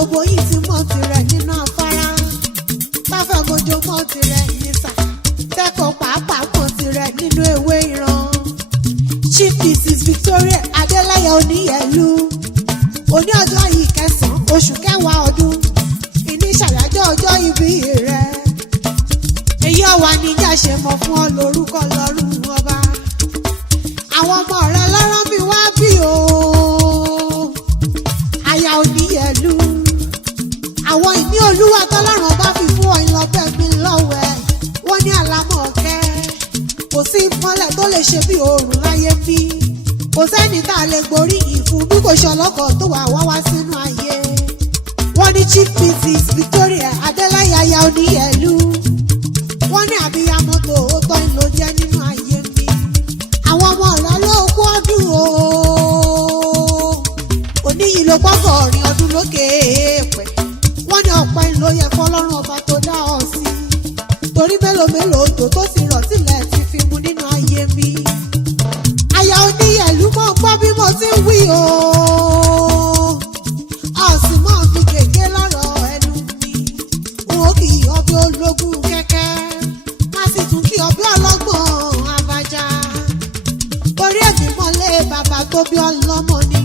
òbò yìí ti mọ̀ tirẹ̀ nínú afárá. Táfẹ́ mojo mọ̀ tirẹ̀ nísà. Tẹ́kọ̀ọ́ pàápàá mọ̀ tirẹ̀ nínú ewé ìran. Chief Mrs. Victoria Adélẹ́yẹ Oníyẹ̀lú. Òní ọjọ́ yìí kẹsàn-án oṣù kẹwàá ọdún. Ìní ṣàyájọ́ ọjọ́ ìbí rẹ̀. Èyí ọ̀wà níjà ṣe mọ̀ fún ọ lórúkọ lọ́rùn ọba. Àwọn ọmọ rẹ̀ lọ́rọ̀ mi wá bí o. Aya Oníyẹ̀lú. Àwọn ìní olúwa tọ́lọ́run ọba fi fún ọ ìlọ́bẹ̀ mi lọ́wẹ̀. Wọ́n ní àlámọ̀kẹ́. Kò sí ìmọ́lẹ̀ tó lè ṣe bí oòrùn láyé bí. Kò sẹ́ni tá a lè gborí ìfún bí kò ṣe ọlọ́kọ̀ tó wà wá sínú ayé. Wọ́n ní Chief Mrs. Victoria Adélẹ́yẹ aya Oníyẹ̀lú. Wọ́n ní àbíyamọ tòótọ́ ìlò jẹ́ nínú ayé mi. Àwọn ọmọ rẹ̀ ló kú ọdún o. Òní yìí ló pọ́pọ̀ ọ̀rìn ọdún lókè èèpẹ̀. Wọ́n ní ọ̀pẹ́ ìlò yẹ fọlọ́run ọba tó dá ọ sí. Torí mélòó mélòó òjò tó ti rọ̀ sílẹ̀ ti fi mu nínú ayé mi. Aya Oníyẹ̀lú mọ̀ gbọ́ bí mo ti ń wí o. Ọ̀sìn mọ̀ fi gègé lọ́rọ̀ ẹnu mi. Wọ́n kì í ọbẹ̀ ológun kẹ́kẹ́. Má sì tún kí ọbẹ̀ ọlọ́gbọ̀n abájá. Orí ẹ̀mí mọ́lé bàbá tó bí ọlọ́mọ ni.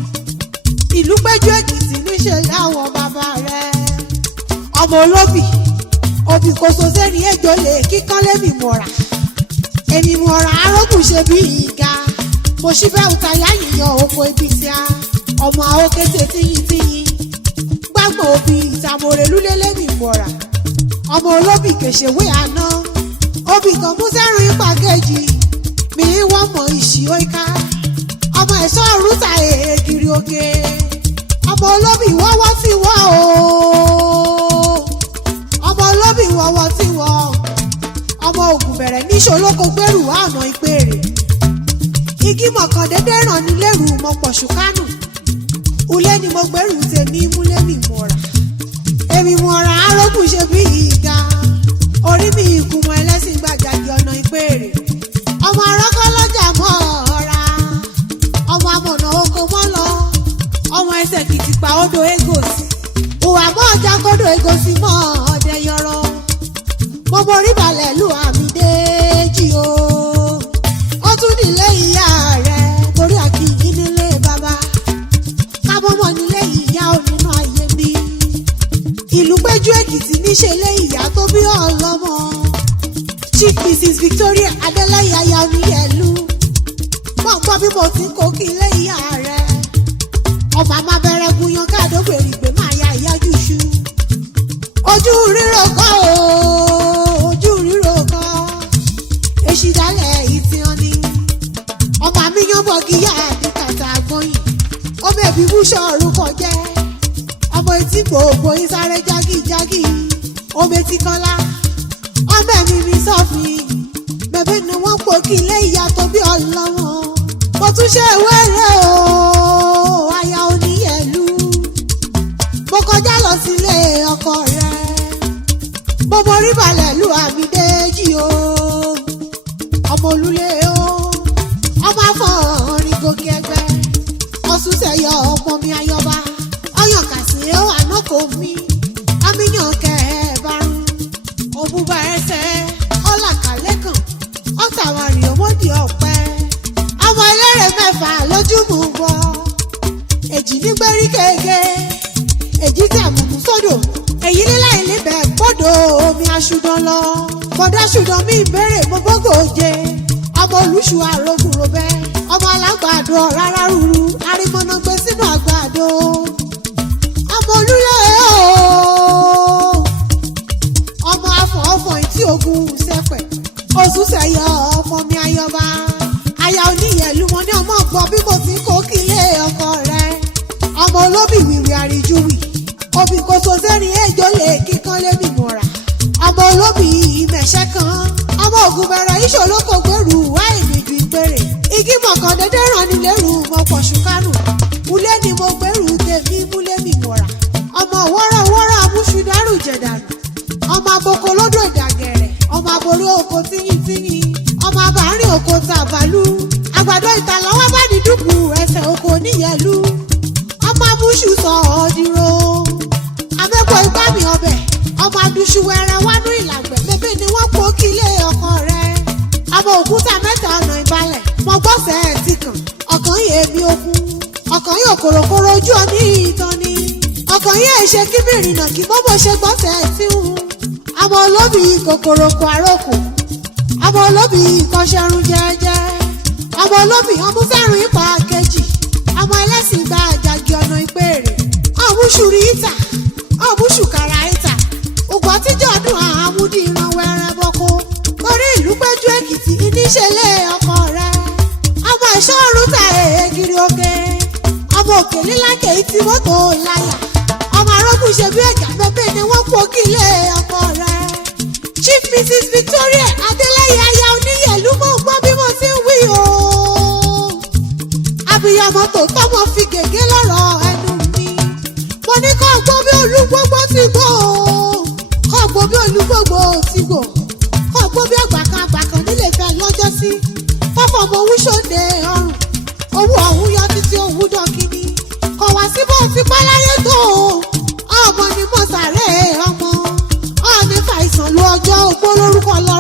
Ìlú Péjú Èkìtì níṣẹ́ láwọn bàbá rẹ̀. Ọmọ olóbì. Òbí kò so sẹ́ni ejò lè kíkán lémi mọ̀ra. Èmi mọ̀ra arógùn ṣe bí ìga. Mo ṣí fẹ́ òtayá yìnyín oko ibi tí a. Ọmọ àókété tíyín. Gbàgbọ́ òbí ìtàmọ̀rẹ́ lúlélé mi mọ̀ra. Ọmọ olóbì kèṣèwé àná. Òbí kan mú sẹ́rùn ipa kejì. Mi wọ́n mọ̀ ìṣí òyìká. Ọmọ ẹ̀ṣọ́ rúta èèkiri òkè. Ọmọ olóbì wọ́wọ́ sí wọ́ o. Ọmọ olóbì wọ́wọ́ tí wọ́. Ọmọ ògùn bẹ̀rẹ̀ níṣó lóko gbèrú wá ọ̀nà ìpèrè. Igi mọ̀kàn dédé ràn ní lérù mọ̀ pọ̀ ṣùkánù. Ulé ni mo gbèrú tèmi múlé mi mọ̀ra. Èmi mọ̀ra arógùn ṣe bí ìga. Orí mi ìkùmọ̀ ẹlẹ́sìn gbàjàgì ọ̀nà ìpèrè. Ọmọ arọ́kọ́ lọ́jà mọ́ ọ̀ra. Ọmọ amọ̀nà oko mọ́ lọ. Ọmọ ẹsẹ̀ kìtìpá odò Ègòsì. Ìwà mọ́ ọjà kódò Ègòsì mọ́ ọdẹ yọrọ. Mo borí balẹ̀ lù àmì déjì o. Ó tún nílé ìyá rẹ̀ torí àkìyí nílé bàbá. Kábọ́mọ̀ nílé ìyá onínú ayé mi. Ìlú Péjú Èkìtì níṣẹ́ lé ìyá tó bí ọlọ́mọ. Chief Mrs. Victoria Adélẹ́yẹ aya Oníyẹ̀lú. Mọ̀ gbọ́ bí mo ti ń kó kí ilé ìyá rẹ̀. Ọmọ àmà bẹ̀rẹ̀ gúnyán káàdó gbèrìgbè máa ya ìyájú ṣu. Ojú ríro kọ́ o, ojú ríro kọ́. Èṣì dálẹ̀ ìtìhàn ni. Ọmọ mi yan bọ̀gì yá àdìkàtà àgbọ̀yìn. Ó bẹ̀bí búṣọ̀ orúkọ jẹ́. Ọmọ etí gbogbo yín sáré jágìjágì. Omi etí kọ́lá. Ọmọ ẹ̀mí mi sọ́fin. Bẹ̀bẹ̀ ni wọ́n pò kí ilé ìyá tó bí ọlọ́mọ. Mo tún ṣe wẹ́rẹ́ o, aya Oníyẹ̀lú. Mo kọjá lọ sílé ọkọ rẹ̀. Mo borí balẹ̀ lù àmì déjì o. Ọmọ olúlé o. Ọmọ afọ̀rin gòkè ẹgbẹ́. Ọ̀sùn sẹ̀yọ ọmọ mi ayọba. Ọyàn kàsí ó ànákò mi. Amíyàn kẹ́ẹ̀bárún. Òbúba ẹsẹ̀ ọ̀làkàlẹ́kàn. Ọ̀tàwárì òmòdì ọ̀pẹ. Ọmọ eléré mẹ́fà lójúmù bọ̀. Èjì nígbèrí kéèké. Èjì tí àmùmù sódò. Èyí nílá ìlébẹ̀ gbọ́dọ̀ omi aṣùdán lọ. Bọ̀dá ṣùdán mi ìbéèrè mo gbógò jẹ. Ọmọ olùṣù àrògùn robẹ́. Ọmọ alágbàdo rárá rúru. Arímọ́nà gbé sínú àgbàdo. Ọmọ olúlé o. Ọmọ afọ̀ọ́fọ̀ ìtí ogun sẹ́pẹ̀. Oṣù sẹ̀yọ ọmọ mi ayọba. Aya Oníyẹ̀lú mo ní ọmọ gbọ́ bí mo ti ń kó kí ilé ọkọ rẹ̀. Ọmọ olóbì wìwì àríjúwì. Obì kò so sẹ́rin ejò lè kíkan lémi mọ̀ra. Ọmọ olóbì ìmẹ̀ṣẹ́ kan. Ọmọ ògùn bẹ̀rẹ̀ ìṣòlókò gbèrú wá ìnìjú ìpèrè. Igi mọ̀kàn dédé ràn ní lérù mọ̀ pọ̀ ṣùkánù. Ulé ni mo gbèrú tèmi múlé mi mọ̀ra. Ọmọ wọ́rọ̀wọ́rọ̀ amúṣudárù jẹ̀dànù. Ọmọ aboko lódò ìdàgẹ̀rẹ̀. Ọmọ aborí oko tíyín. Ọmọ abàárín oko tàbálú. Àgbàdo ìtàlọ́wọ́ bá ní dùkú ẹsẹ̀ oko Oníyẹ̀lú. Ọmọ amúṣu sọ ọ́ dúró. ọkàn yóò kòròkòrò ojú ọ ní ìtàn ni ọkàn yẹn ṣe kíbìrì náà kí bọ́bọ̀ ṣe gbọ́sẹ̀ sí un ọmọ olóbì kòkòrò kò àròkò ọmọ olóbì kọ́ṣẹ́rún jẹ́jẹ́ ọmọ olóbì ọmú fẹ́ràn ipa kejì ọmọ ẹlẹ́sìn gba àjàgì ọ̀nà ìpèrè ọ̀múṣùrì ìta ọ̀múṣùkàrà ìta ògbọ́n tíjọ́ ọdún àmúdí ìran wẹrẹ bọ́kọ torí ìlú péjú èkìtì ìníṣẹ́lẹ̀ ọkọ rẹ ọmọ ẹ̀ṣọ́ ọ̀run ta èègiri òkè ọmọ òkè lílákè tí mọ́tò láyà ọmọ arógùn ṣe bí ẹ̀gà pẹ́pẹ́ ni wọ́n kó kílé ọkọ rẹ Chief Mrs Victoria Adélẹ́yẹ aya oníyẹ̀lú mọ̀ gbọ́ bí mo ti ń wí o abiyamọ tó tọ́mọ fi gègé lọ́rọ̀ ẹnu mi mo ní kọ́ gbọ́ bí olúgbógbó ti gbó kọ́ gbọ́ bí olúgbógbó ti gbó kọ́ gbọ́ bí àgbàkan nílé fẹ́ lọ́jọ́ sí fọ́fọ́ mo wú sóde ọrùn owó ọ̀hún yọ títí òwú dọ́kíní kọ̀ wá sí bó ti pẹ́ láyé tó ọmọ ni mo sàré ọmọ ọ̀ọ́ni fàìsàn lu ọjọ́ ògbó lórúkọ lọ́rọ̀.